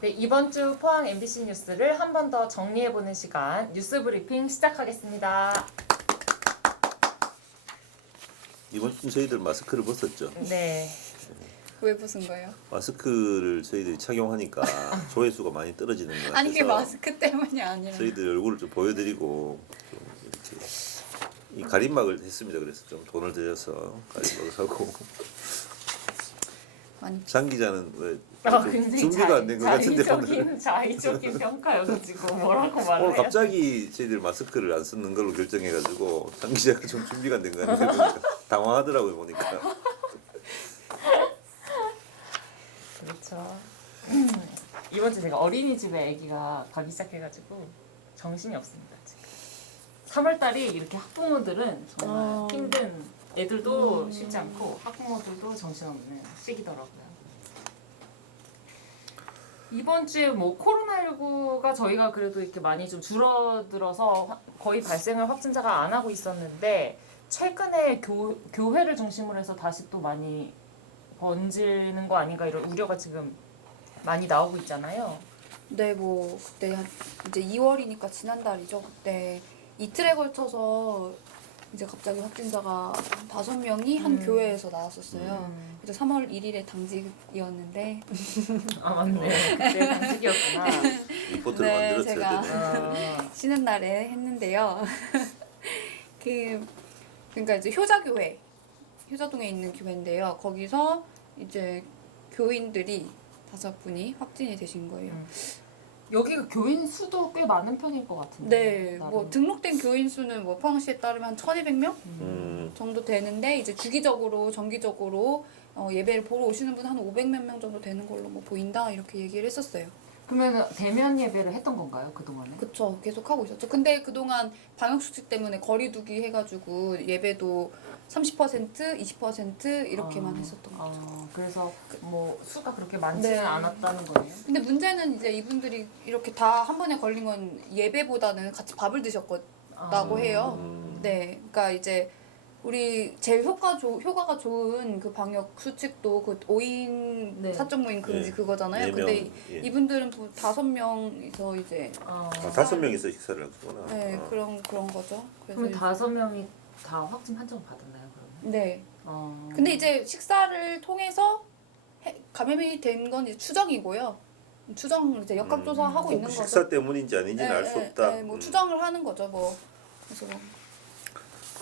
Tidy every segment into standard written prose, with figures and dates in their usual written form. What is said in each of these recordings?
네, 이번 주 포항 MBC 뉴스를 한 번 더 정리해보는 시간 뉴스 브리핑 시작하겠습니다. 이번 주 저희들 마스크를 벗었죠. 네. 왜 벗은 거예요? 마스크를 저희들이 착용하니까 조회수가 많이 떨어지는 것 같아서 아니 그게 마스크 때문이 아니라 저희들 얼굴을 좀 보여드리고 좀 이렇게 이 가림막을 했습니다. 그래서 좀 돈을 들여서 가림막을 하고 많이 장 기자는 왜 굉장히 준비가 안 된 것 같은데 오늘 자의적인 평가여가지고 뭐라고 오늘 말해요? 갑자기 저희들 마스크를 안 쓰는 걸로 결정해가지고 장 기자가 좀 준비가 안 된 거 아니에요? 보니까 당황하더라고요 보니까. 그렇죠. 이번 주 제가 어린이집에 아기가 가기 시작해가지고 정신이 없습니다 지금. 3월달이 이렇게 학부모들은 정말 힘든 애들도 쉽지 않고 학부모들도 정신없는 시기더라고요. 이번 주에 뭐 코로나19가 저희가 그래도 이렇게 많이 좀 줄어들어서 거의 발생을 확진자가 안 하고 있었는데 최근에 교회를 중심으로 해서 다시 또 많이 번지는 거 아닌가 이런 우려가 지금 많이 나오고 있잖아요. 네, 뭐 그때 이제 2월이니까 지난달이죠. 그때 이틀에 걸쳐서 이제 갑자기 확진자가 5명이 한 교회에서 나왔었어요. 그래서 3월 1일에 당직이었는데 아 맞네. 그때 당직이었구나. 리포트를 네, 만들었어야 제가 되는데 쉬는 날에 했는데요. 그러니까 이제 효자동에 있는 교회인데요. 거기서 이제 교인들이 5분이 확진이 되신 거예요. 여기가 교인 수도 꽤 많은 편인 것 같은데. 네, 뭐 등록된 교인 수는 뭐 포항시에 따르면 한 1,200명 정도 되는데 이제 주기적으로 정기적으로 예배를 보러 오시는 분 한 500몇 명 정도 되는 걸로 뭐 보인다 이렇게 얘기를 했었어요. 그러면 대면 예배를 했던 건가요 그 동안에? 그쵸, 계속 하고 있었죠. 근데 그동안 방역 수칙 때문에 거리두기 해가지고 예배도 30%, 20% 이렇게만 했었던 거죠. 그래서 뭐 수가 그렇게 많지는 네. 않았다는 거예요. 근데 문제는 이제 이분들이 이렇게 다 한 번에 걸린 건 예배보다는 같이 밥을 드셨다고 해요. 네, 그러니까 이제 우리 제일 효과가 좋은 그 방역 수칙도 그 5인 네. 사적 모임 금지 네. 그거잖아요. 4명, 근데 예. 이분들은 5명이서 이제 5명이서 식사를 하구나. 네, 그런 거죠. 그러면 5명이 다 확진 판정을 받았나요 그러면? 네. 근데 이제 식사를 통해서 감염이 된 건 이제 추정이고요. 추정 이제 역학조사하고 있는 거죠. 식사 때문인지 아닌지는 알 수 없다. 네, 뭐 추정을 하는 거죠, 뭐. 그래서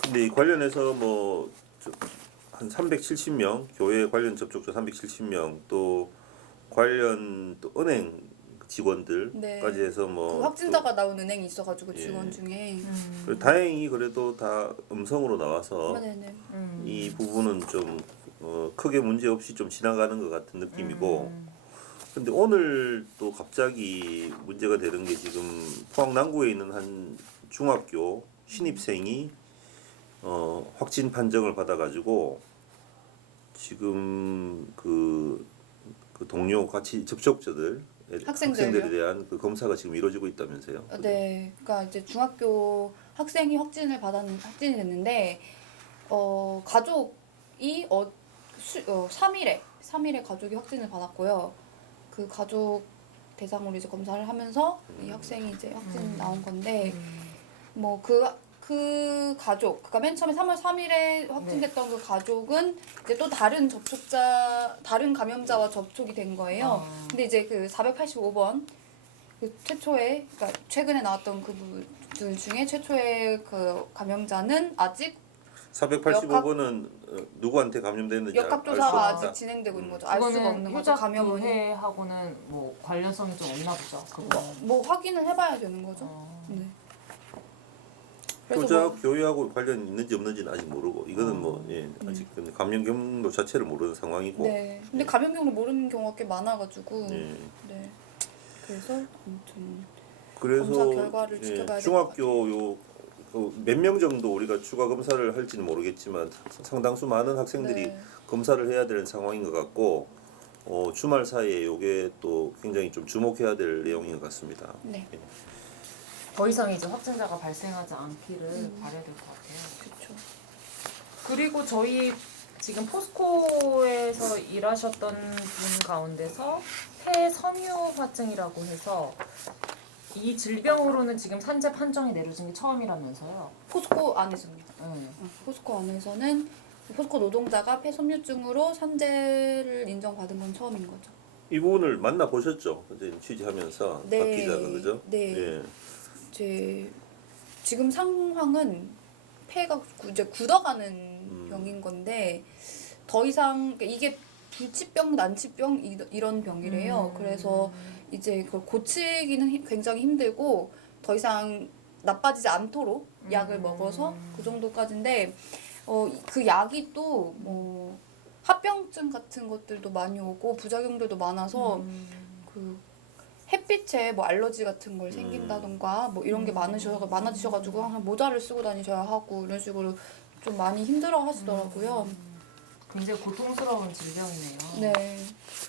근데 이 관련해서 뭐 한 370명 교회 관련 접촉자 370명 또 관련 또 은행 직원들까지 네. 해서 뭐 그 확진자가 나온 은행이 있어가지고 예. 직원 중에. 다행히 그래도 다 음성으로 나와서 네네. 이 부분은 좀 크게 문제 없이 좀 지나가는 것 같은 느낌이고. 근데 오늘 또 갑자기 문제가 되는 게 지금 포항 남구에 있는 한 중학교 신입생이 확진 판정을 받아가지고 지금 그 동료 같이 접촉자들 학생들에 대한 그 검사가 지금 이루어지고 있다면서요? 네, 그러니까 이제 중학교 학생이 확진이 됐는데 가족이 3일에 가족이 확진을 받았고요. 그 가족 대상으로 이제 검사를 하면서 이 학생이 이제 확진 나온 건데 뭐 그 가족, 그러니까 맨 처음에 3월 3일에 확진됐던 그 가족은 이제 또 다른 감염자와 접촉이 된 거예요. 근데 이제 그 485번 그 최초의, 그러니까 최근에 나왔던 그분들 중에 최초의 그 감염자는 아직 485번은 누구한테 감염됐는지 역학조사가 알 수 없다. 아직 진행되고 있는 거죠. 알 수가 없는 거죠. 감염을 교회하고는 뭐 관련성이 좀 없나 보죠. 그거. 뭐 확인을 해봐야 되는 거죠. 네. 그래서 교자 교회하고 관련 있는지 없는지는 아직 모르고 이거는 뭐 아직 근데 감염 경로 자체를 모르는 상황이고. 네. 근데 감염 경로 모르는 경우가 꽤 많아가지고. 예. 네. 그래서 아무튼 그래서 검사 결과를 지켜봐야 중학교 몇 명 정도 우리가 추가 검사를 할지는 모르겠지만 상당수 많은 학생들이 네. 검사를 해야 되는 상황인 것 같고 주말 사이에 이게 또 굉장히 좀 주목해야 될 내용인 것 같습니다. 네. 예. 더 이상 이제 확진자가 발생하지 않기를 바라야 될 것 같아요. 그렇죠. 그리고 저희 지금 포스코에서 일하셨던 분 가운데서 폐섬유화증이라고 해서 이 질병으로는 지금 산재 판정이 내려진 게 처음이라면서요. 포스코 안에서는요. 네. 포스코 안에서는 포스코 노동자가 폐섬유증으로 산재를 인정받은 건 처음인 거죠. 이 부분을 만나 보셨죠? 이제 취재하면서 네. 박 기자가 그죠? 네. 예. 이제 지금 상황은 폐가 이제 굳어가는 병인 건데 더 이상 그러니까 이게 불치병, 난치병 이런 병이래요. 그래서 이제 그걸 고치기는 굉장히 힘들고 더 이상 나빠지지 않도록 약을 먹어서 그 정도까지인데 그 약이 또 뭐 합병증 같은 것들도 많이 오고 부작용들도 많아서 그 햇빛에 뭐 알러지 같은 걸 생긴다던가 뭐 이런 게 많아지셔가지고 항상 모자를 쓰고 다니셔야 하고 이런 식으로 좀 많이 힘들어 하시더라고요. 굉장히 고통스러운 질병이네요. 네.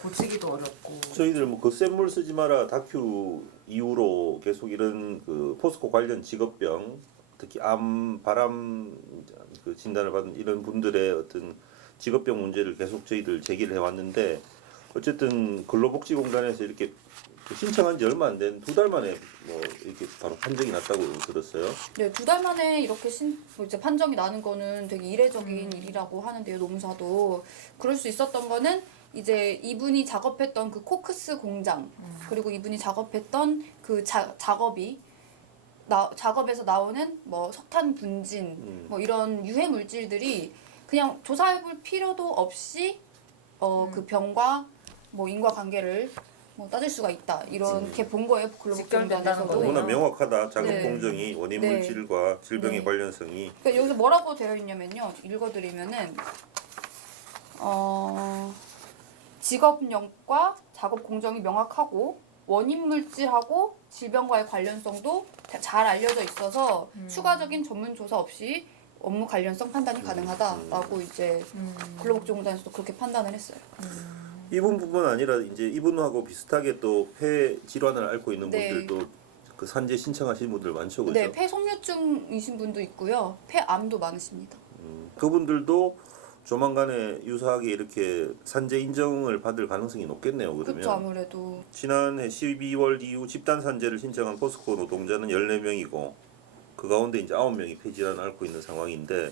고치기도 어렵고. 저희들 뭐 그 센 물 쓰지 마라 다큐 이후로 계속 이런 그 포스코 관련 직업병, 특히 암, 바람 그 진단을 받은 이런 분들의 어떤 직업병 문제를 계속 저희들 제기를 해왔는데 어쨌든 근로복지공단에서 이렇게 신청한 지 얼마 안 된 2달 만에 뭐 이렇게 바로 판정이 났다고 들었어요. 네, 2달 만에 이렇게 뭐 이제 판정이 나는 거는 되게 이례적인 일이라고 하는데요, 노무사도. 그럴 수 있었던 거는 이제 이분이 작업했던 그 코크스 공장, 그리고 이분이 작업했던 그 작업이 작업에서 나오는 뭐 석탄 분진, 뭐 이런 유해 물질들이 그냥 조사해볼 필요도 없이 그 병과 뭐 인과관계를 뭐 따질 수가 있다 이렇게 본 거예요. 직결된다는 근로복지공단에서도. 거네요. 너무나 명확하다. 작업 네. 공정이 원인 네. 물질과 질병의 네. 관련성이. 그러니까 여기서 뭐라고 되어 있냐면요. 읽어드리면은 직업력과 작업 공정이 명확하고 원인 물질하고 질병과의 관련성도 잘 알려져 있어서 추가적인 전문 조사 없이 업무 관련성 판단이 가능하다라고 이제 근로복지공단에서도 그렇게 판단을 했어요. 이분뿐만 아니라 이제 이분하고 비슷하게 또 폐 질환을 앓고 있는 네. 분들도 그 산재 신청하신 분들 많죠, 그죠? 네, 폐섬유증이신 분도 있고요. 폐암도 많으십니다. 그분들도 조만간에 유사하게 이렇게 산재 인정을 받을 가능성이 높겠네요. 그러면 그렇죠, 아무래도. 지난해 12월 이후 집단 산재를 신청한 포스코 노동자는 14명이고 그 가운데 이제 9명이 폐질환을 앓고 있는 상황인데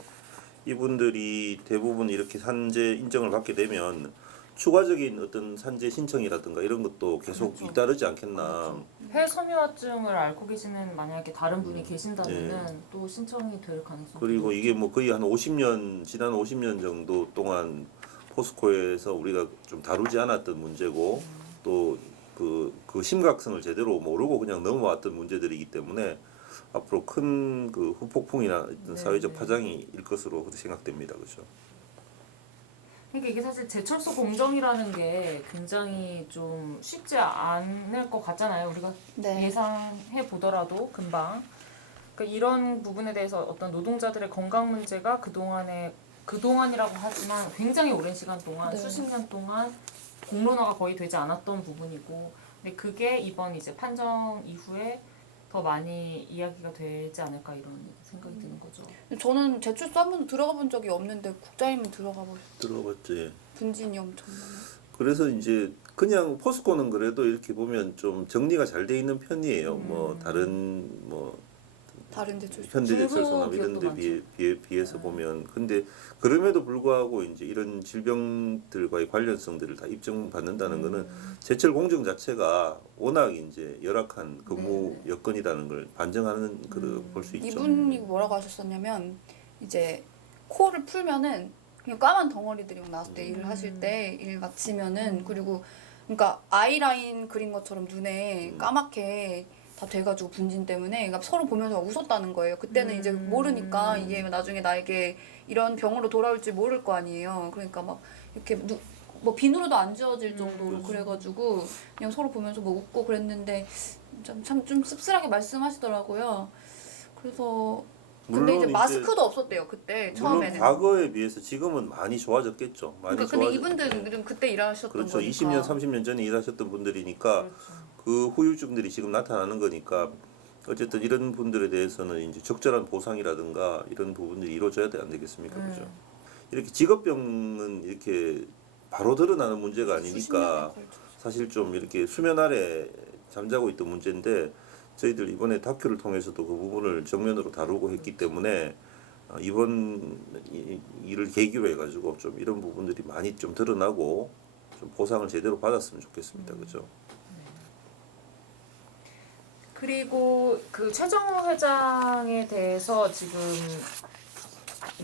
이분들이 대부분 이렇게 산재 인정을 받게 되면 추가적인 어떤 산재 신청이라든가 이런 것도 계속 그렇죠. 잇따르지 않겠나. 폐섬유화증을 앓고 계시는 만약에 다른 분이 계신다면은 또 신청이 될 가능성이. 그리고 이게 뭐 거의 한 50년 지난 50년 정도 동안 포스코에서 우리가 좀 다루지 않았던 문제고 또 그 심각성을 제대로 모르고 그냥 넘어왔던 문제들이기 때문에 앞으로 큰 그 후폭풍이나 어떤 사회적 파장이 일 것으로 그렇게 생각됩니다. 그렇죠? 그러니까 이게 사실 제철소 공정이라는 게 굉장히 좀 쉽지 않을 것 같잖아요. 우리가 네. 예상해 보더라도 금방. 그러니까 이런 부분에 대해서 어떤 노동자들의 건강 문제가 그동안이라고 하지만 굉장히 오랜 시간 동안 네. 수십 년 동안 공론화가 거의 되지 않았던 부분이고, 근데 그게 이번 이제 판정 이후에 더 많이 이야기가 되지 않을까 이런 생각이 드는 거죠. 저는 제출소 한 번도 들어가 본 적이 없는데 국장님은 들어가 보셨어요. 들어봤지. 분진이 엄청 많아요. 그래서 이제 그냥 포스코는 그래도 이렇게 보면 좀 정리가 잘 돼 있는 편이에요. 뭐 다른 뭐 다른 제출소. 현대제철소나 중소 이런 데 기업도 비해서 보면 근데 그럼에도 불구하고 이제 이런 질병들과의 관련성들을 다 입증받는다는 거는 제철 공정 자체가 워낙 이제 열악한 근무 여건이라는 걸 반증하는 그걸 볼 수 있죠. 이분이 뭐라고 하셨었냐면 이제 코를 풀면은 그냥 까만 덩어리들이 막 나왔을 때 일을 하실 때 일 마치면은 그리고 그러니까 아이라인 그린 것처럼 눈에 까맣게 다 돼가지고 분진 때문에 그러니까 서로 보면서 웃었다는 거예요. 그때는 이제 모르니까 이게 나중에 나에게 이런 병으로 돌아올지 모를 거 아니에요. 그러니까 막 이렇게 뭐 비누로도 안 지워질 정도로 그래가지고 그냥 서로 보면서 뭐 웃고 그랬는데 참 좀 씁쓸하게 말씀하시더라고요. 그래서 근데 이제 마스크도 없었대요 그때 처음에는. 물론 과거에 비해서 지금은 많이 좋아졌겠죠. 많이 그러니까 근데 좋아졌- 이분들은 그때 일하셨던 그렇죠. 거니까. 20년, 30년 전에 일하셨던 분들이니까 그렇죠. 그 후유증들이 지금 나타나는 거니까 어쨌든 이런 분들에 대해서는 이제 적절한 보상이라든가 이런 부분들이 이루어져야 안 되겠습니까, 그죠? 이렇게 직업병은 이렇게 바로 드러나는 문제가 수십 년에 아니니까 걸쳐서. 사실 좀 이렇게 수면 아래 잠자고 있던 문제인데 저희들 이번에 다큐를 통해서도 그 부분을 정면으로 다루고 했기 때문에 이번 일을 계기로 해가지고 좀 이런 부분들이 많이 좀 드러나고 좀 보상을 제대로 받았으면 좋겠습니다. 그죠? 그리고 그 최정호 회장에 대해서 지금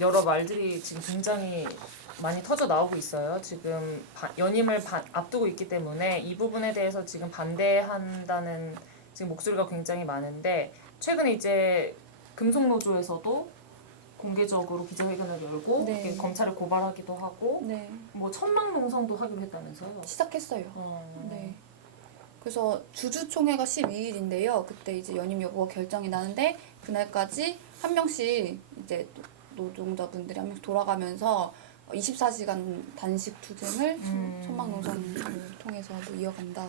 여러 말들이 지금 굉장히 많이 터져 나오고 있어요. 지금 연임을 앞두고 있기 때문에 이 부분에 대해서 지금 반대한다는 지금 목소리가 굉장히 많은데 최근에 이제 금속노조에서도 공개적으로 기자회견을 열고 네. 이렇게 검찰을 고발하기도 하고 네. 뭐 천막 농성도 하기로 했다면서요. 시작했어요. 네. 그래서 주주총회가 12일인데요. 그때 이제 연임 여부가 결정이 나는데 그날까지 한 명씩 이제 노동자분들이 한 명씩 돌아가면서 24시간 단식 투쟁을 천막 농성을 통해서 뭐 이어간다.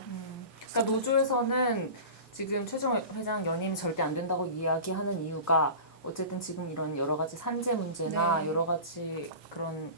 그러니까 노조에서는 지금 최정호 회장 연임 절대 안 된다고 이야기하는 이유가 어쨌든 지금 이런 여러 가지 산재 문제나 네. 여러 가지 그런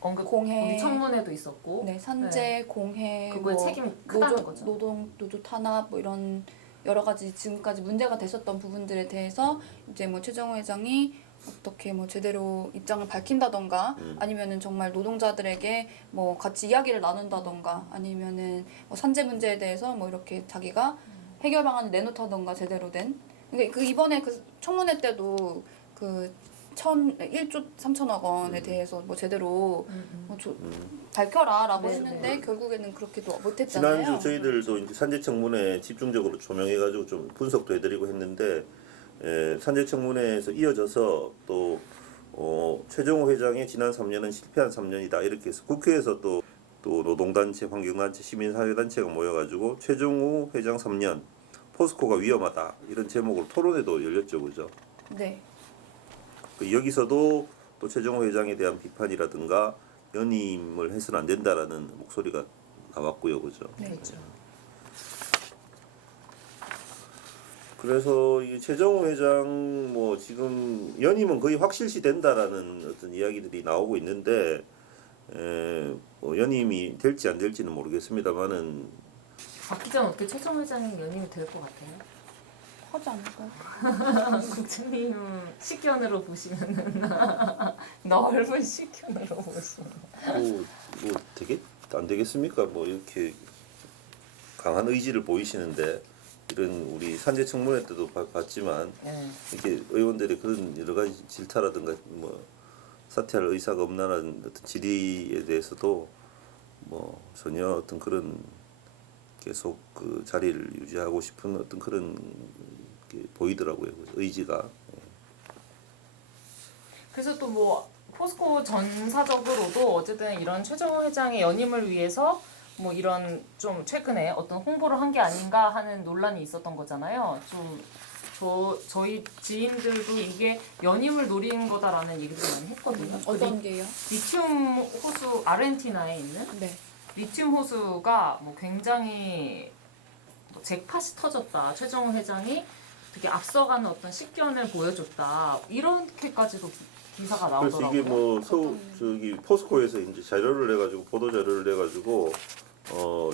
언급 공해. 우리 청문회도 있었고 네, 산재, 공해, 그거에 책임이 크다는 거죠. 노조 탄압 뭐 이런 여러 가지 지금까지 문제가 됐었던 부분들에 대해서 이제 뭐 최정호 회장이 어떻게 뭐 제대로 입장을 밝힌다던가 아니면은 정말 노동자들에게 뭐 같이 이야기를 나눈다던가 아니면은 뭐 산재 문제에 대해서 뭐 이렇게 자기가 해결 방안을 내놓다던가 제대로 된. 그러니까 그 이번에 그 청문회 때도 그 1조 3천억 원에 대해서 뭐 제대로 뭐 밝혀라라고 네, 했는데 네. 결국에는 그렇게도 못했잖아요. 지난주 저희들도 이제 산재청문회 집중적으로 조명해가지고 좀 분석도 해드리고 했는데 산재청문회에서 이어져서 또 최정호 회장의 지난 3년은 실패한 3년이다 이렇게 해서 국회에서 또 노동단체, 환경단체, 시민사회단체가 모여가지고 최정호 회장 3년 포스코가 위험하다 이런 제목으로 토론회도 열렸죠, 그죠? 네. 여기서도 또 최정호 회장에 대한 비판이라든가 연임을 해서는 안 된다라는 목소리가 나왔고요, 그죠? 네. 그렇죠. 그래서 이 최정호 회장 뭐 지금 연임은 거의 확실시 된다라는 어떤 이야기들이 나오고 있는데 뭐 연임이 될지 안 될지는 모르겠습니다만은 박 기자는 어떻게 최정호 회장이 연임이 될 것 같아요? 하지 않을까요? 국장님 식견으로 보시면은 넓은 식견으로 보시면 뭐 되게 안 되겠습니까? 뭐 이렇게 강한 의지를 보이시는데 이런 우리 산재 청문회 때도 봤지만 네. 이렇게 의원들의 그런 여러 가지 질타라든가 뭐 사퇴할 의사가 없나라는 어떤 질의에 대해서도 뭐 전혀 어떤 그런 계속 그 자리를 유지하고 싶은 어떤 그런 게 보이더라고요. 의지가. 그래서 또 뭐 포스코 전사적으로도 어쨌든 이런 최정호 회장의 연임을 위해서 뭐 이런 좀 최근에 어떤 홍보를 한 게 아닌가 하는 논란이 있었던 거잖아요. 좀 저희 지인들도 이게 연임을 노린 거다라는 얘기를 많이 했거든요. 어떤 게요? 리튬 호수 아르헨티나에 있는 네. 리튬 호수가 뭐 굉장히 뭐 잭팟이 터졌다. 최정호 회장이 되게 앞서가는 어떤 식견을 보여줬다. 이렇게까지도 기사가 그래서 나오더라고요. 이게 뭐 저기 포스코에서 이제 자료를 내가지고 보도 자료를 내가지고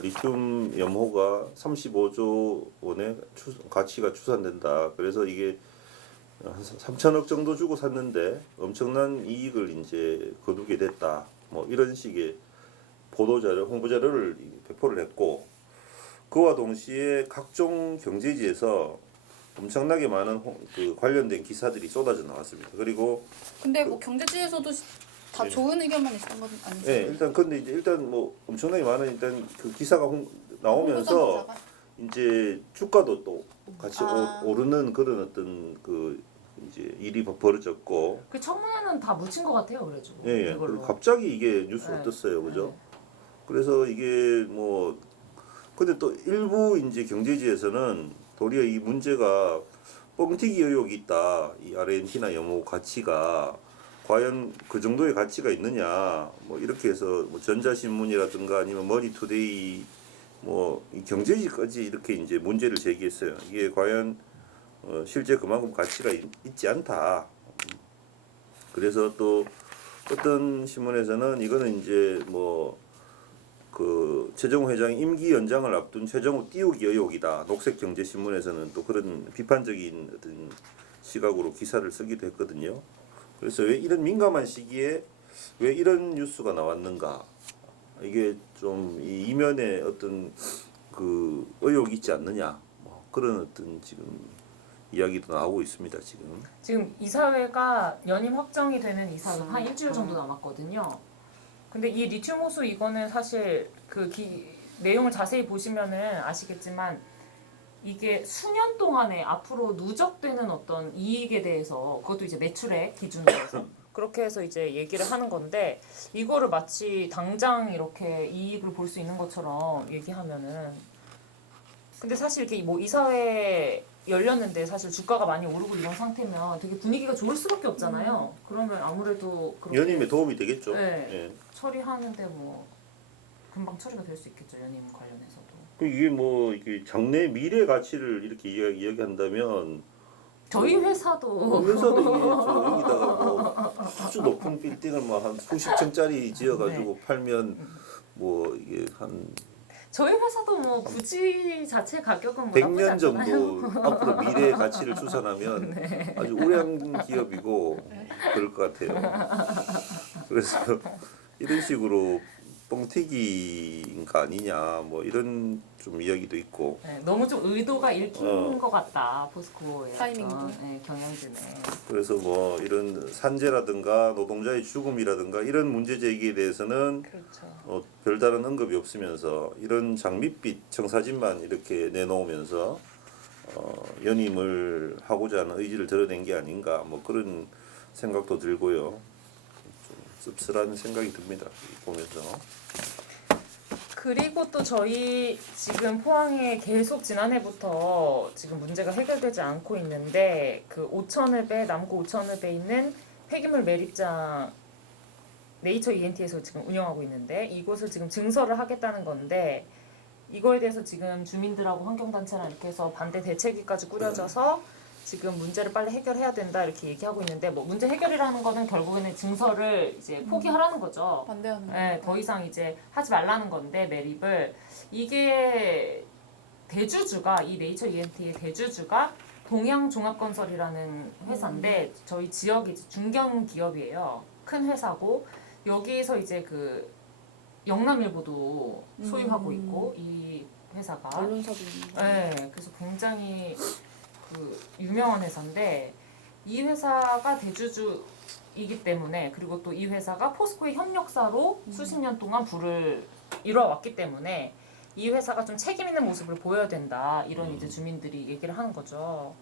리튬 염호가 35조 원의 가치가 추산된다. 그래서 이게 한 3천억 정도 주고 샀는데 엄청난 이익을 이제 거두게 됐다. 뭐 이런 식의 보도 자료, 홍보 자료를 배포를 했고 그와 동시에 각종 경제지에서 엄청나게 많은 그 관련된 기사들이 쏟아져 나왔습니다. 그리고 근데 뭐 경제지에서도 다 네. 좋은 의견만 있었던 건 아니죠? 네, 일단 근데 이제 일단 뭐 엄청나게 많은 일단 그 기사가 나오면서 이제 주가도 또 같이 오르는 그런 어떤 그 이제 일이 벌어졌고. 그 청문회는 다 묻힌 것 같아요, 그래가지고. 예, 예. 이걸로. 갑자기 이게 뉴스가 네. 떴어요, 그죠? 네. 그래서 이게 뭐 근데 또 일부 이제 경제지에서는 도리어 이 문제가 뻥튀기 의혹이 있다. 이 아르헨티나 염호 가치가 과연 그 정도의 가치가 있느냐. 뭐 이렇게 해서 뭐 전자신문이라든가 아니면 머니투데이 뭐 이 경제지까지 이렇게 이제 문제를 제기했어요. 이게 과연 실제 그만큼 가치가 있지 않다. 그래서 또 어떤 신문에서는 이거는 이제 뭐 그 최정우 회장의 임기 연장을 앞둔 최정우 띄우기 의혹이다. 녹색경제신문에서는 또 그런 비판적인 어떤 시각으로 기사를 쓰기도 했거든요. 그래서 왜 이런 민감한 시기에 왜 이런 뉴스가 나왔는가? 이게 좀 이 이면에 어떤 그 의혹이 있지 않느냐? 뭐 그런 어떤 지금 이야기도 나오고 있습니다. 지금 이사회가 연임 확정이 되는 이사가 한 일주일 정도 남았거든요. 근데 이 리튬 호수 이거는 사실 그 내용을 자세히 보시면은 아시겠지만 이게 수년 동안에 앞으로 누적되는 어떤 이익에 대해서 그것도 이제 매출액 기준으로 해서 그렇게 해서 이제 얘기를 하는 건데 이거를 마치 당장 이렇게 이익을 볼 수 있는 것처럼 얘기하면은 근데 사실 이렇게 뭐 이사회 열렸는데 사실 주가가 많이 오르고 이런 상태면 되게 분위기가 좋을 수밖에 없잖아요. 그러면 아무래도 그렇게 연임에 도움이 되겠죠. 네. 예. 처리하는데 뭐 금방 처리가 될 수 있겠죠. 연임 관련해서도. 이게 뭐 이게 장래 미래 가치를 이렇게 이야기한다면 저희 회사도 회사도 이게 여기다가 뭐 아주 높은 빌딩을 뭐 한 수십 층짜리 지어가지고 팔면 뭐 이게 한 저희 회사도 뭐 부지 자체 가격은 뭐 100년 나쁘지 않잖아요. 정도 앞으로 미래의 가치를 추산하면 아주 우량 기업이고 그럴 것 같아요. 그래서 이런 식으로 뻥튀기인가 아니냐 뭐 이런 좀 이야기도 있고 네, 너무 좀 의도가 읽힌 것 같다 포스코의 타이밍도. 어떤, 네, 경향지네. 그래서 뭐 이런 산재라든가 노동자의 죽음이라든가 이런 문제 제기에 대해서는 그렇죠. 별다른 언급이 없으면서 이런 장밋빛 청사진만 이렇게 내놓으면서 연임을 하고자 하는 의지를 드러낸 게 아닌가 뭐 그런 생각도 들고요. 좀 씁쓸한 생각이 듭니다. 보면서. 그리고 또 저희 지금 포항에 계속 지난해부터 지금 문제가 해결되지 않고 있는데 그 오천읍에 남구 오천읍에 있는 폐기물 매립장 네이처 ENT에서 지금 운영하고 있는데 이곳을 지금 증설을 하겠다는 건데 이거에 대해서 지금 주민들하고 환경단체랑 이렇게 해서 반대 대책위까지 꾸려져서 지금 문제를 빨리 해결해야 된다 이렇게 얘기하고 있는데 뭐 문제 해결이라는 거는 결국에는 증설을 이제 포기하라는 거죠. 반대하는 네, 더 이상 이제 하지 말라는 건데 매립을 이게 대주주가 이 네이처 ENT의 대주주가 동양종합건설이라는 회사인데 저희 지역이 이제 중견 기업이에요. 큰 회사고 여기에서 이제 그 영남일보도 소유하고 있고 이 회사가 언론사도 네, 그래서 굉장히 그 유명한 회사인데 이 회사가 대주주이기 때문에 그리고 또 이 회사가 포스코의 협력사로 수십 년 동안 부를 이뤄왔기 때문에 이 회사가 좀 책임 있는 모습을 보여야 된다 이런 이제 주민들이 얘기를 하는 거죠.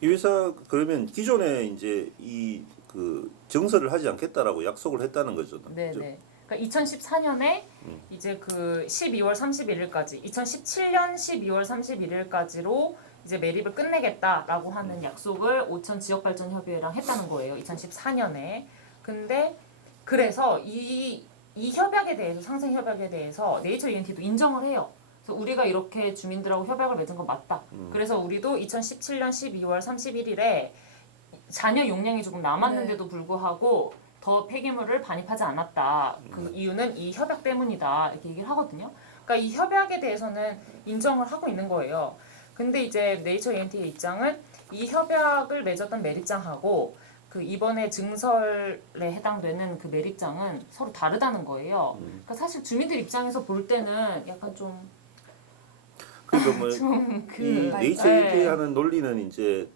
이 회사 그러면 기존에 이제 이 그 증설을 하지 않겠다라고 약속을 했다는 거죠. 네네. 그러니까 2014년에 이제 그 12월 31일까지 2017년 12월 31일까지로 이제 매립을 끝내겠다라고 하는 약속을 오천 지역발전협의회랑 했다는 거예요. 2014년에. 근데 그래서 이 협약에 대해서 상생 협약에 대해서 네이처 ENT도 인정을 해요. 그래서 우리가 이렇게 주민들하고 협약을 맺은 건 맞다. 그래서 우리도 2017년 12월 31일에 잔여 용량이 조금 남았는데도 불구하고 더 폐기물을 반입하지 않았다. 그 이유는 이 협약 때문이다. 이렇게 얘기를 하거든요. 그러니까 이 협약에 대해서는 인정을 하고 있는 거예요. 근데 이제 네이처 ENT의 입장은 이 협약을 맺었던 매립장하고 그 이번에 증설에 해당되는 그 매립장은 서로 다르다는 거예요. 그러니까 사실 주민들 입장에서 볼 때는 약간 좀 그러니까 뭐 그 네이처 ENT 하는 논리는 이제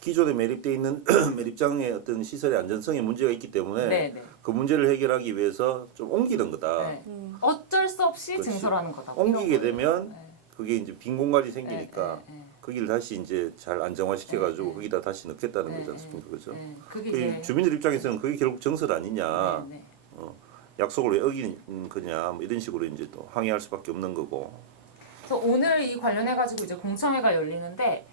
기존에 매립돼 있는 매립장의 어떤 시설의 안전성에 문제가 있기 때문에 네네. 그 문제를 해결하기 위해서 좀 옮기는 거다. 네. 어쩔 수 없이 그렇지. 증설하는 거다. 옮기게 이런 거예요. 되면 네. 그게 이제 빈 공간이 생기니까 네, 네, 네. 거기를 다시 이제 잘 안정화시켜가지고 네. 거기다 다시 넣겠다는 네, 거지 않습니까, 그죠? 네. 그게 그 이제 주민들 입장에서는 그게 결국 정설 아니냐, 네, 네. 약속을 왜 어기는 거냐, 뭐 이런 식으로 이제 또 항의할 수밖에 없는 거고. 그래서 오늘 이 관련해 가지고 이제 공청회가 열리는데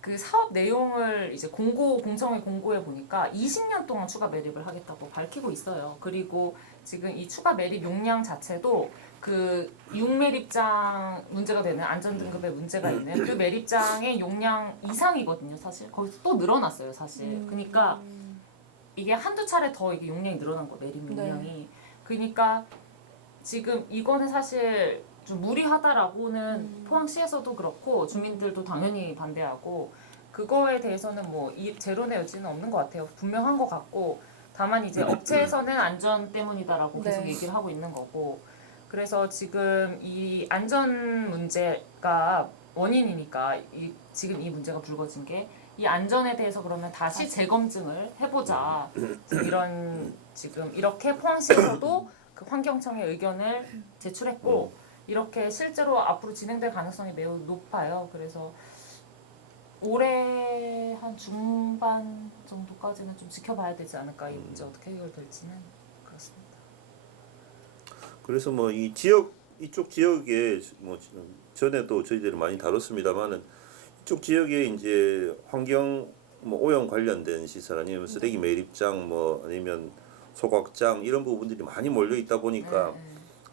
그 사업 내용을 이제 공청회 공고에 보니까 20년 동안 추가 매립을 하겠다고 밝히고 있어요. 그리고 지금 이 추가 매립 용량 자체도 그 6매립장 문제가 되는 안전등급에 문제가 있는 그 매립장의 용량 이상이거든요, 사실. 거기서 또 늘어났어요, 사실. 그러니까 이게 한두 차례 더 이게 용량이 늘어난 거 매립 용량이. 그러니까 지금 이거는 사실 좀 무리하다라고는 포항시에서도 그렇고 주민들도 당연히 반대하고 그거에 대해서는 뭐 제론의 여지는 없는 것 같아요. 분명한 것 같고 다만 이제 업체에서는 안전 때문이다라고 계속 네. 얘기를 하고 있는 거고 그래서 지금 이 안전 문제가 원인이니까 지금 이 문제가 불거진 게 이 안전에 대해서 그러면 다시 재검증을 해보자. 이런 지금 이렇게 포항시에서도 그 환경청의 의견을 제출했고 이렇게 실제로 앞으로 진행될 가능성이 매우 높아요. 그래서 올해 한 중반 정도까지는 좀 지켜봐야 되지 않을까. 이 문제 어떻게 해결될지는 그렇습니다. 그래서 뭐 이 지역 이쪽 지역에 뭐 전에도 저희들이 많이 다뤘습니다만은 이쪽 지역에 이제 환경 뭐 오염 관련된 시설 아니면 쓰레기 매립장 뭐 아니면 소각장 이런 부분들이 많이 몰려 있다 보니까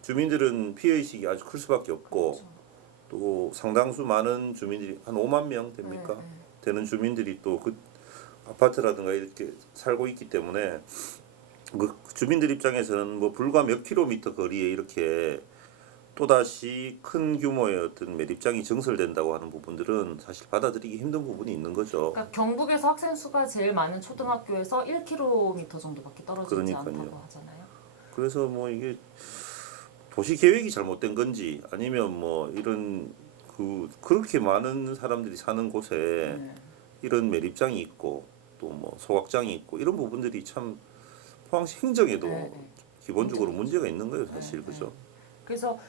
주민들은 피해 의식이 아주 클 수밖에 없고 그렇죠. 또 상당수 많은 주민들이 한 5만 명 됩니까? 되는 주민들이 또 그 아파트라든가 이렇게 살고 있기 때문에 그 주민들 입장에서는 뭐 불과 몇 킬로미터 거리에 이렇게 또다시 큰 규모의 어떤 매립장이 증설된다고 하는 부분들은 사실 받아들이기 힘든 부분이 있는 거죠. 그러니까 경북에서 학생 수가 제일 많은 초등학교에서 1km 정도밖에 떨어지지 그러니까요. 않다고 하잖아요. 그래서 뭐 이게 도시 계획이 잘못된 건지 아니면 뭐 이런 그렇게 많은 사람들이 사는 곳에 이런 매립장이 있고 또 뭐 소각장이 있고 이런 부분들이 참 포항시 행정에도 기본적으로 문제가 있는 거예요, 사실. 그죠? 그래서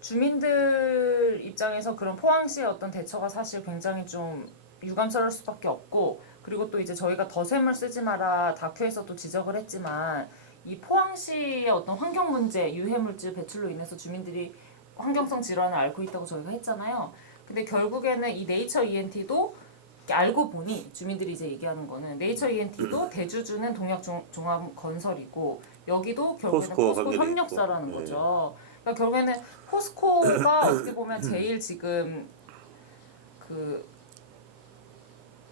주민들 입장에서 그런 포항시의 어떤 대처가 사실 굉장히 좀 유감스러울 수밖에 없고 그리고 또 이제 저희가 덧셈을 쓰지 마라 다큐에서도 지적을 했지만 이 포항시의 어떤 환경 문제, 유해물질 배출로 인해서 주민들이 환경성 질환을 앓고 있다고 저희가 했잖아요. 근데 결국에는 이 네이처 ENT도 알고 보니 주민들이 이제 얘기하는 거는 네이처 ENT도 대주주는 동양종합건설이고 여기도 결국에는 포스코 협력사라는 있고. 거죠. 그러니까 결국에는 포스코가 어떻게 보면 제일 지금 그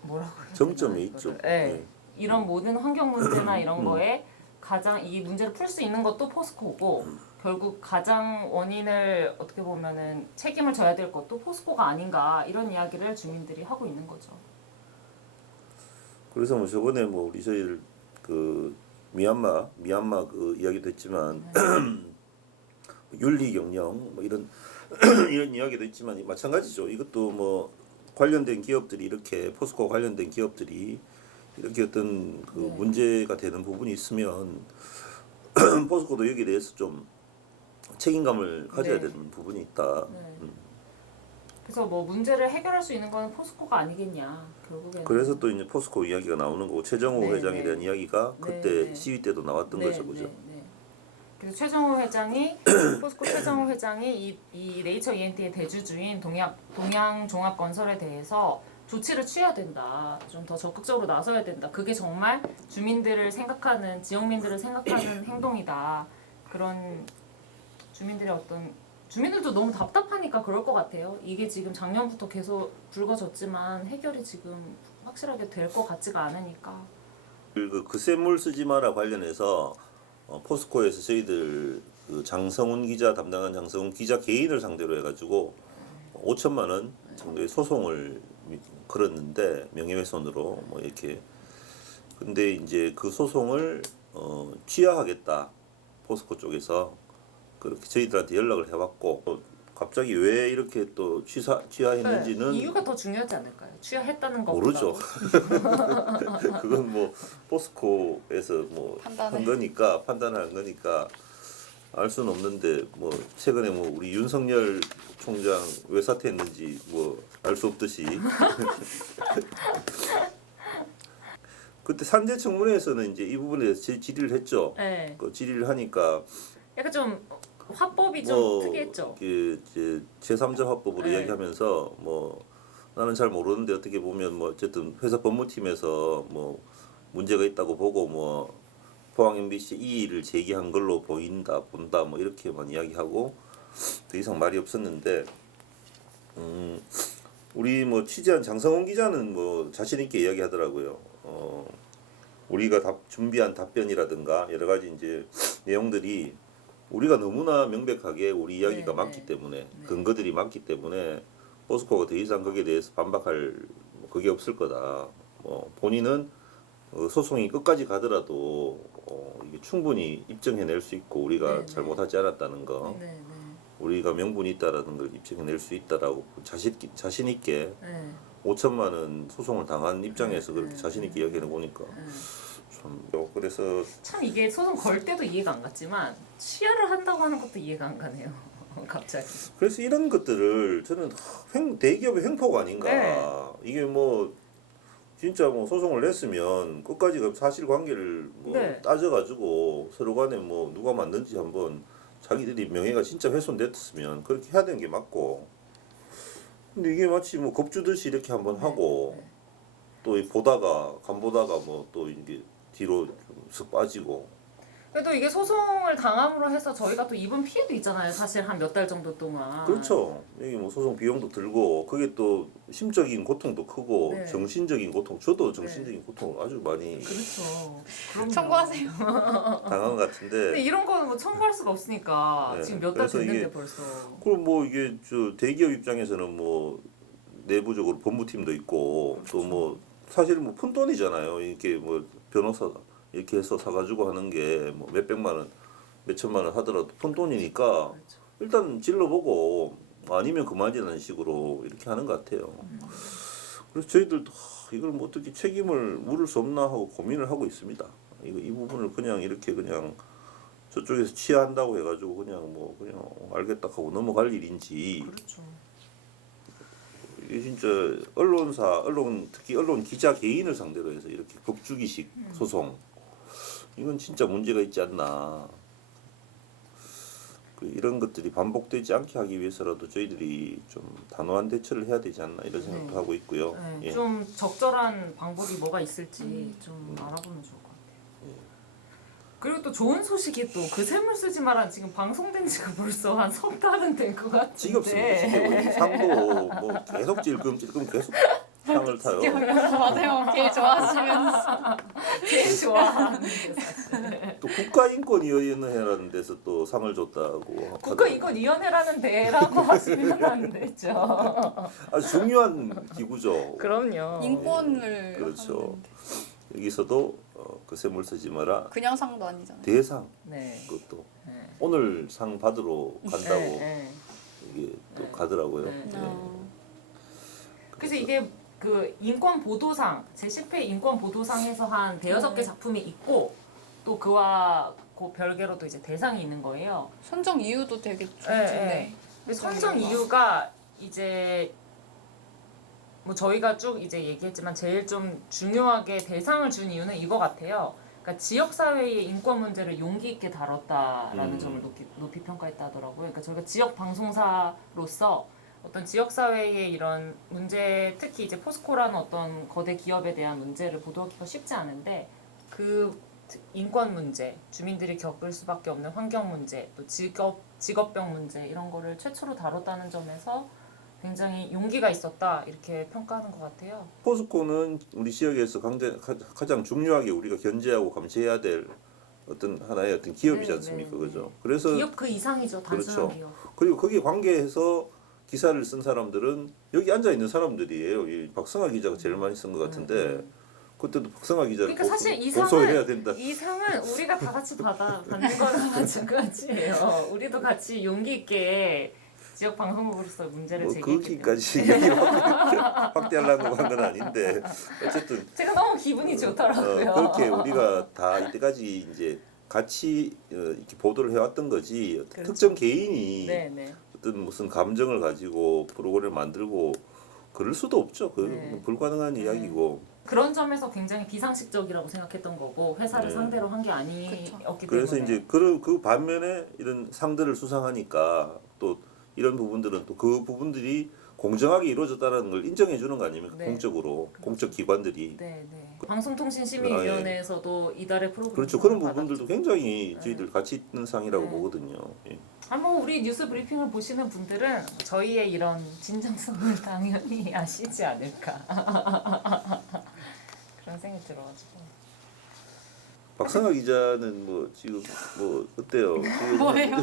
뭐라고 해야 되나, 정점에 이거를. 있죠. 네. 이런 모든 환경 문제나 이런 거에 가장 이 문제를 풀 수 있는 것도 포스코고 결국 가장 원인을 어떻게 보면은 책임을 져야 될 것도 포스코가 아닌가 이런 이야기를 주민들이 하고 있는 거죠. 그래서 뭐 저번에 뭐 우리 저희들 그 미얀마 그 이야기도 했지만 윤리 경영 뭐 이런 이런 이야기도 있지만 마찬가지죠. 이것도 뭐 관련된 기업들이 이렇게 포스코 관련된 기업들이 이렇게 어떤 그 문제가 되는 부분이 있으면 포스코도 여기에 대해서 좀 책임감을 가져야 되는 부분이 있다. 그래서 뭐 문제를 해결할 수 있는 건 포스코가 아니겠냐 결국에는. 그래서 또 이제 포스코 이야기가 나오는 거고 최정호 회장에 대한 이야기가 그때 시위 때도 나왔던 거죠, 그죠? 그래서 최정호 회장이 포스코 최정호 회장이 이 네이처 ENT의 대주주인 동양종합건설에 대해서 조치를 취해야 된다. 좀 더 적극적으로 나서야 된다. 그게 정말 주민들을 생각하는 지역민들을 생각하는 행동이다. 그런 주민들의 어떤 주민들도 너무 답답하니까 그럴 것 같아요. 이게 지금 작년부터 계속 불거졌지만 해결이 지금 확실하게 될 것 같지가 않으니까. 그 그센물 쓰지 마라 관련해서 포스코에서 저희들 그 장성훈 기자 담당한 장성훈 기자 개인을 상대로 해가지고 5천만 원 정도의 소송을 걸었는데 명예훼손으로 뭐 이렇게. 근데 이제 그 소송을 취하하겠다 포스코 쪽에서 그렇게 저희들한테 연락을 해왔고 갑자기 왜 이렇게 또 취하했는지는 이유가 더 중요하지 않을까요? 취하했다는 것보다 모르죠. 그건 뭐 포스코에서 뭐 한 거니까 판단한 거니까 알 수는 없는데 뭐 최근에 뭐 우리 윤석열 총장 왜 사퇴했는지 뭐 알 수 없듯이 그때 산재청문회에서는 이제 이 부분에 대해서 질의를 했죠. 네. 그 질의를 하니까 약간 좀 화법이 좀 뭐 특이했죠. 이제 제3자 화법으로 네. 이야기하면서 뭐 나는 잘 모르는데 어떻게 보면 뭐 어쨌든 회사 법무팀에서 뭐 문제가 있다고 보고 뭐 포항 MBC 이의를 제기한 걸로 본다 뭐 이렇게만 이야기하고 더 이상 말이 없었는데 우리 뭐 취재한 장성훈 기자는 뭐 자신 있게 이야기하더라고요. 우리가 준비한 답변이라든가 여러 가지 이제 내용들이 우리가 너무나 명백하게 우리 이야기가 네, 맞기 네. 때문에 네. 근거들이 맞기 때문에 포스코가 더 이상 거기에 대해서 반박할 그게 없을 거다. 본인은 소송이 끝까지 가더라도 이게 충분히 입증해낼 수 있고 우리가 네, 네. 잘못하지 않았다는 거, 네, 네. 우리가 명분이 있다라는 걸 입증해낼 수 있다라고 자신 있게 네. 5천만 원 소송을 당한 입장에서 그렇게 네, 자신 있게 이야기해 보니까 네. 참 그래서 참 이게 소송 걸 때도 이해가 안 갔지만 취하를 한다고 하는 것도 이해가 안 가네요. 갑자기. 그래서 이런 것들을 저는 대기업의 횡포가 아닌가. 네. 이게 뭐 진짜 뭐 소송을 냈으면 끝까지 그 사실관계를 뭐 네. 따져가지고 서로 간에 뭐 누가 맞는지 한번 자기들이 명예가 진짜 훼손됐으면 그렇게 해야 되는 게 맞고. 근데 이게 마치 뭐 겁주듯이 이렇게 한번 하고 네. 또 간 보다가 뭐 또 이게 뒤로 쓱 빠지고. 그래도 이게 소송을 당함으로 해서 저희가 또 입은 피해도 있잖아요. 사실 한 몇 달 정도 동안. 그렇죠. 이게 뭐 소송 비용도 들고 그게 또 심적인 고통도 크고 네. 정신적인 고통, 저도 정신적인 고통을 아주 많이 그렇죠. 그럼요. 청구하세요. 당한 것 같은데. 근데 이런 거는 뭐 청구할 수가 없으니까 네, 지금 몇 달 그래서 됐는데 이게 벌써. 그럼 뭐 이게 저 대기업 입장에서는 뭐 내부적으로 법무팀도 있고 또 뭐 사실 뭐 푼 돈이잖아요. 이렇게 뭐 변호사 이렇게 해서 사가지고 하는 게 뭐 몇백만 원, 몇천만 원 하더라도 푼 돈이니까 그렇죠. 일단 질러보고 아니면 그만이라는 식으로 이렇게 하는 것 같아요. 그래서 저희들도 이걸 뭐 어떻게 책임을 물을 수 없나 하고 고민을 하고 있습니다. 이 부분을 그냥 이렇게 그냥 저쪽에서 취하한다고 해가지고 그냥 알겠다 하고 넘어갈 일인지 그렇죠. 이게 진짜 특히 언론 기자 개인을 상대로 해서 이렇게 법주기식 소송 이건 진짜 문제가 있지 않나. 이런 것들이 반복되지 않게 하기 위해서라도 저희들이 좀 단호한 대처를 해야 되지 않나 이런 생각도 네. 하고 있고요. 네, 예. 좀 적절한 방법이 뭐가 있을지 좀 알아보면 좋을 것 같아요. 그리고 또 좋은 소식이 또 그 샘물 쓰지 마라 지금 방송된 지가 벌써 한 석 달은 된 것 같은데. 지겹습니다. 지겨워. 이 상도 뭐 계속 찔끔찔끔 계속 상을 타요. 맞아요. 개 좋아하시면서. 제일 좋아하는 게 사실. 또 국가인권위원회라는 데서 또 상을 줬다고. 국가인권위원회라는 데라고 하시면 안 되죠. 아주 중요한 기구죠. 그럼요. 인권을 그렇죠. 하는데. 여기서도 그 샘물 쓰지 마라 그냥 상도 아니잖아요. 대상 네. 그것도 네. 오늘 상 받으러 간다고 네. 이게 또 네. 가더라고요. 네. 어. 그래서 이게 그 인권 보도상 제10회 인권 보도상에서 한 대여섯 개 작품이 있고 또 그와 그 별개로 또 이제 대상이 있는 거예요. 선정 이유도 되게 좋은데. 네. 근데 선정 이유가 이제 뭐 저희가 쭉 이제 얘기했지만 제일 좀 중요하게 대상을 준 이유는 이거 같아요. 그러니까 지역 사회의 인권 문제를 용기 있게 다뤘다라는 점을 높이 평가했다 하더라고요. 그러니까 저희가 지역 방송사로서 어떤 지역 사회의 이런 문제, 특히 이제 포스코라는 어떤 거대 기업에 대한 문제를 보도하기가 쉽지 않은데 그 인권 문제, 주민들이 겪을 수밖에 없는 환경 문제, 또 직업병 문제 이런 거를 최초로 다뤘다는 점에서 굉장히 용기가 있었다 이렇게 평가하는 것 같아요. 포스코는 우리 지역에서 가장 중요하게 우리가 견제하고 감시해야 될 어떤 하나의 어떤 기업이지 네, 않습니까, 네, 그죠? 네. 그래서 기업 그 이상이죠, 단순한 그렇죠. 기업. 그리고 거기에 관계해서 기사를 쓴 사람들은 여기 앉아 있는 사람들이에요. 이 박성아 기자가 제일 많이 쓴 것 같은데 그때도 박성아 기자를 그러니까 사실 이 고소해야 된다. 이 상은 우리가 다 같이 받는 거랑 마찬가지예요. 우리도 같이 용기 있게 지역 방송국으로서 문제를 뭐 제기했기 때문에. 거기까지 얘기를 확대하려고 한 건 아닌데 어쨌든 제가 너무 기분이 좋더라고요. 그렇게 우리가 다 이때까지 이제 같이 이렇게 보도를 해왔던 거지 그렇죠. 특정 개인이 네네. 어떤 무슨 감정을 가지고 프로그램을 만들고 그럴 수도 없죠. 그 네. 불가능한 이야기고. 그런 점에서 굉장히 비상식적이라고 생각했던 거고 회사를 네. 상대로 한 게 아니었기 그래서 때문에. 이제 그 반면에 이런 상들을 수상하니까 또 이런 부분들은 또 그 부분들이 공정하게 이루어졌다는 걸 인정해 주는 거 아닙니까? 네. 공적으로 공적 기관들이. 네네. 방송통신심의위원회에서도 이달의 프로그램 그렇죠. 그런 상을 부분들도 굉장히 저희들 가치 있는 상이라고 네. 보거든요. 예. 뭐 우리 뉴스 브리핑을 보시는 분들은 저희의 이런 진정성을 당연히 아시지 않을까 그런 생각이 들어가지고 박성아 기자는 뭐 지금 뭐 어때요? 지금 뭐예요?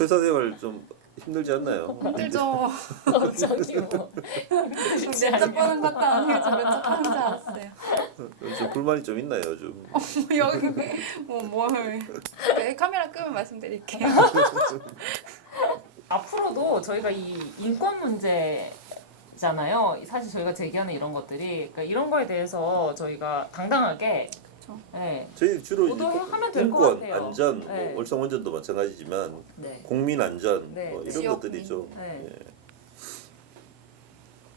회사 생활 좀 힘들지 않나요? 힘들죠. 갑자기 뭐 진짜 뻔한 것도 아니고 저 면접하는 줄 알았어요. 좀 불만이 좀 있나요, 좀? 여기 뭘 카메라 끄면 말씀드릴게요. 앞으로도 저희가 이 인권 문제잖아요. 사실 저희가 제기하는 이런 것들이 그러니까 이런 거에 대해서 저희가 당당하게 그렇죠. 네. 저희 주로 이제 보도하면 될 것 인권, 같아요. 안전, 네. 뭐 월성원전도 마찬가지지만 네. 국민 안전 네. 뭐 이런 지역 것들이죠. 네. 예.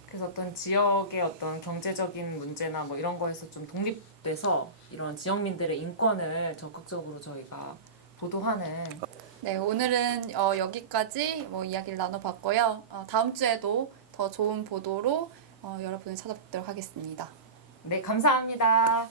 그래서 어떤 지역의 어떤 경제적인 문제나 뭐 이런 거에서 좀 독립돼서 이런 지역민들의 인권을 적극적으로 저희가 보도하는 네, 오늘은 여기까지 이야기를 나눠봤고요. 다음 주에도 더 좋은 보도로 여러분을 찾아뵙도록 하겠습니다. 네, 감사합니다.